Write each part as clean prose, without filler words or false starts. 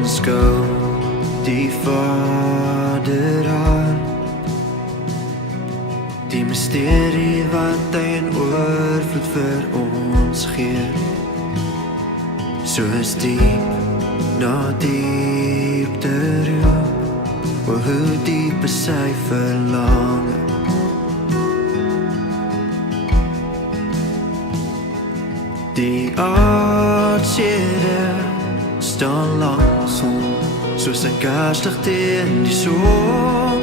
Aanskou die Vader aan, die misterie wat hy in oorvloed vir ons gee, soos diep na diepte roep, o hoe diep is sy verlange. Die aardsede staan langs hom, soos 'n kerslig teen die son.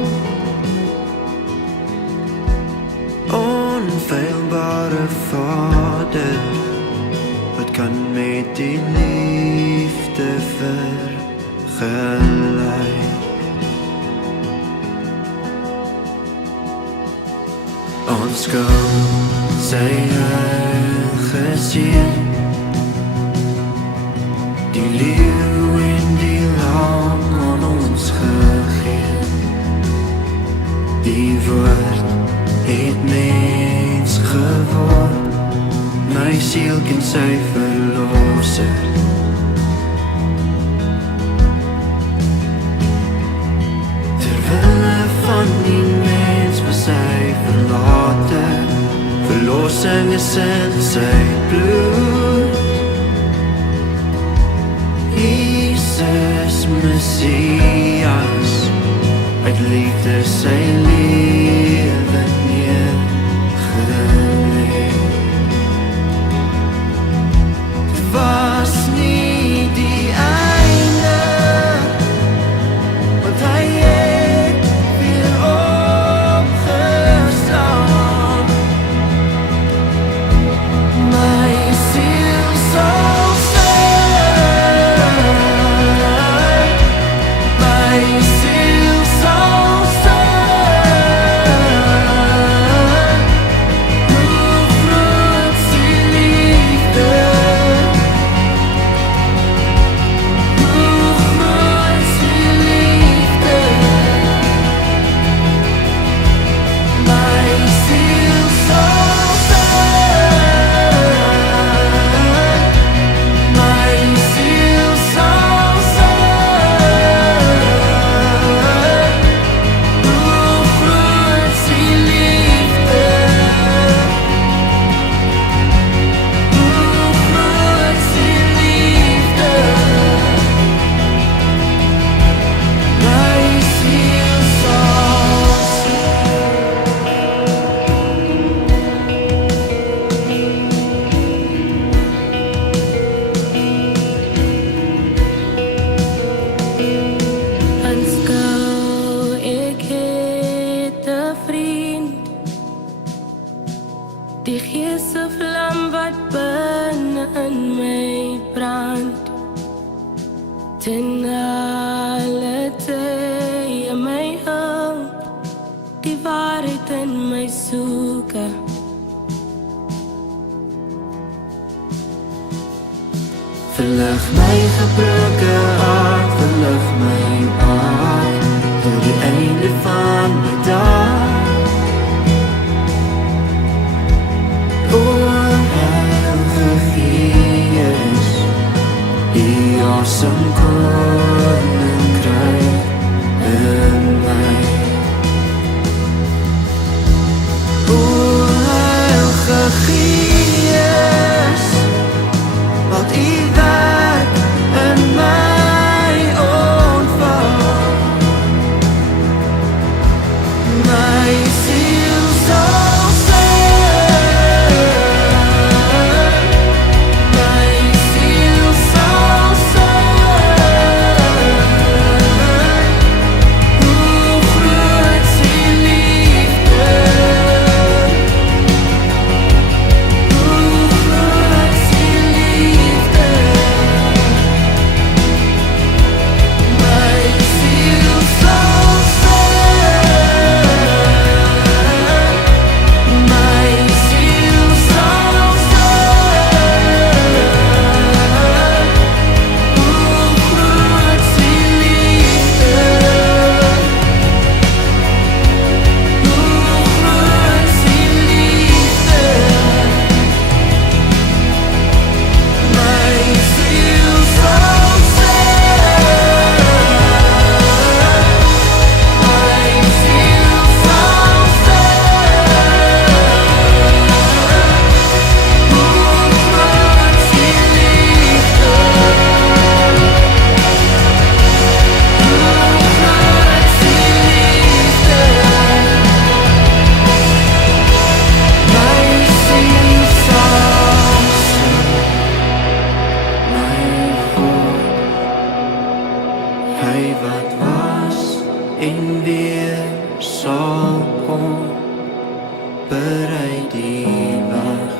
Onfeilbare Vader, wat kan met die liefde vergelyk? Aanskou sy geseën, die leeu en die lam aan ons gegee. Die woord het mens geword, my siel ken sy verlosser. Terwille van die mens was hy verlate, verlossing is in sy bloed. Jesus Messias, uit liefde sy lewe neergelê. Dit was nie die einde, want hy het weer opgestaan. My siel sal sing, my siel sal sing, hoe groot sy liefde, hoe groot sy liefde. My siel sal sing, my siel sal sing, hoe groot sy liefde, hoe groot sy liefde. My siel sal aanskou, ek het 'n vriend, die geese vlam wat binne in my brand, ten alle tye my hulp, die waarheid in my soeke. Verlig my gebroke hart, verlig my hart, tot die einde van my dag. O Heilige Gees, die awesome koninkryk in my. O Heilige Gees, wat u werk in my ontvang. My siel sal sing, my siel sal sing, hoe en weer sal kom, berei die weg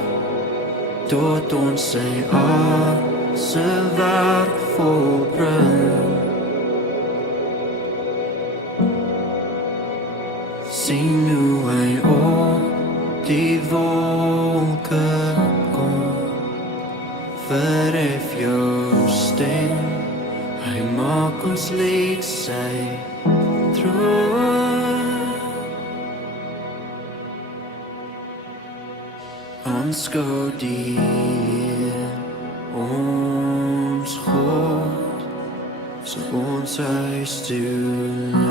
tot ons sy aardse werk volbring. Sien hoe hy op die wolke kom, verhef jou stem, hy maak ons lied sy troon. Aanskou die Heer, ons God, so ons huis toe